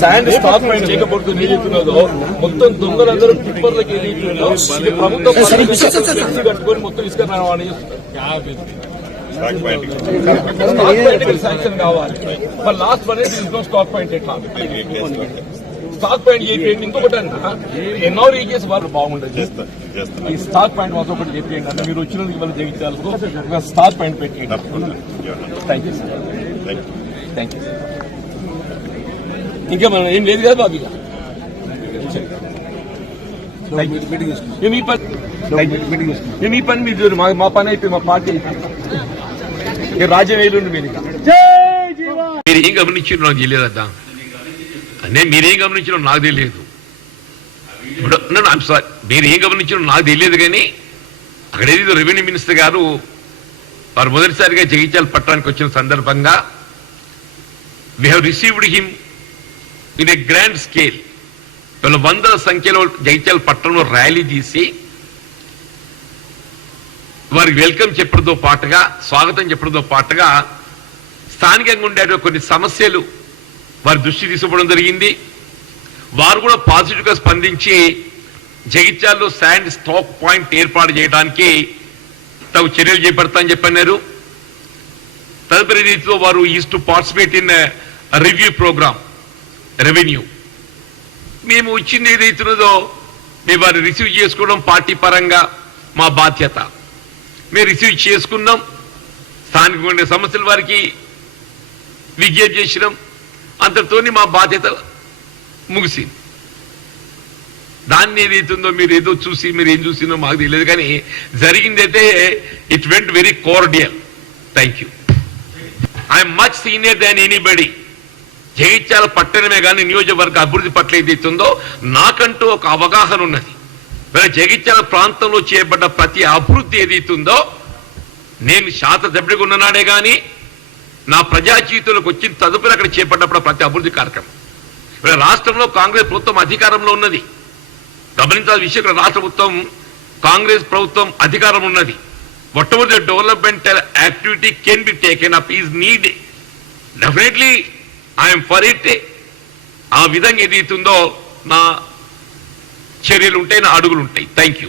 Sand stock point చేయకపోతే ఏదైతున్నదో మొత్తం దొంగలందరూ టిప్పర్లకు ఏదైతుందో ఇది ప్రభుత్వం కట్టుకొని మొత్తం ఇసుక రవాణా స్టాక్ పాయింట్ శాంక్షన్ కావాలి. మరి last one no stock point ఎట్లా స్టాక్ పాయింట్ చేయండి. ఇంకొకటి అన్న ఎన్ఆర్ఈ కేసు వాళ్ళు బాగుండదు. ఈ స్టాక్ పాయింట్ మాత్రం ఒకటి చెప్పేయండి అన్న. మీరు వచ్చినందుకు ఇవాళ జయించాల్సి స్టాక్ పాయింట్ పెట్టేయండి. Thank you sir. Thank you. ఇంకా మనం ఏం లేదు కదా బాబు. మీ పని మీరు మా పని అయిపోయి మా పార్టీ అయిపోయి రాజ్యం వేలుండి మీరు మీరేం గమనించారో నాకు తెలియదద్దా. నేను మీరేం గమనించారో నాకు తెలియదు. ఇప్పుడు సారీ, మీరేం గమనించారో నాకు తెలియదు. కానీ అక్కడ ఏదో రెవెన్యూ మినిస్టర్ గారు వారు మొదటిసారిగా జగిత్యాల పట్టణానికి వచ్చిన సందర్భంగా we have received him in a grand scale. వీళ్ళ వందల సంఖ్యలో జగిత్యాల పట్టణంలో ర్యాలీ తీసి వారికి వెల్కమ్ చెప్పడంతో పాటుగా స్వాగతం చెప్పడంతో పాటుగా స్థానికంగా ఉండే కొన్ని సమస్యలు వారి దృష్టి తీసుకోవడం జరిగింది. వారు కూడా పాజిటివ్ గా స్పందించి జగిత్యాల్లో శాండ్ స్టాక్ పాయింట్ ఏర్పాటు చేయడానికి తగు చర్యలు చేపడతామని చెప్పన్నారు. తదుపరి రీతిలో వారు is to participate in review program revenue. మేము ఇచ్చింది ఏదైతున్నదో మేము వారిని రిసీవ్ చేసుకోవడం పార్టీ పరంగా మా బాధ్యత. మేము రిసీవ్ చేసుకున్నాం. స్థానికంగా ఉండే సమస్యలు వారికి విజ్ఞప్తి చేసినాం. అంతటితోని మా బాధ్యత ముగిసింది. దాన్ని ఏదైతుందో మీరు ఏదో చూసి మీరు ఏం చూసినో మాకు తెలియదు. కానీ జరిగిందైతే it went very cordial. Thank you. I'm much senior than anybody. Jagtial పట్టణమే కానీ నియోజకవర్గ అభివృద్ధి పట్ల ఏదైతుందో నాకంటూ ఒక అవగాహన ఉన్నది. జగిత్యాల ప్రాంతంలో చేయబడ్డ ప్రతి అభివృద్ధి ఏదైతుందో నేను శాసనసభ్యుడిగా ఉన్ననాడే కానీ నా ప్రజా జీవితంలోకి వచ్చిన తదుపరి అక్కడ చేపట్టినప్పుడు ప్రతి అభివృద్ధి కార్యక్రమం. ఇక్కడ రాష్ట్రంలో కాంగ్రెస్ ప్రభుత్వం అధికారంలో ఉన్నది. గమనించాల్సిన విషయం, ఇక్కడ రాష్ట్ర ప్రభుత్వం కాంగ్రెస్ ప్రభుత్వం అధికారం ఉన్నది. whatever the developmental activity can be taken up is needed. Definitely I am for it. ఆ విధంగా ఏదైతుందో నా చర్యలు ఉంటాయి, నా అడుగులు ఉంటాయి. Thank you.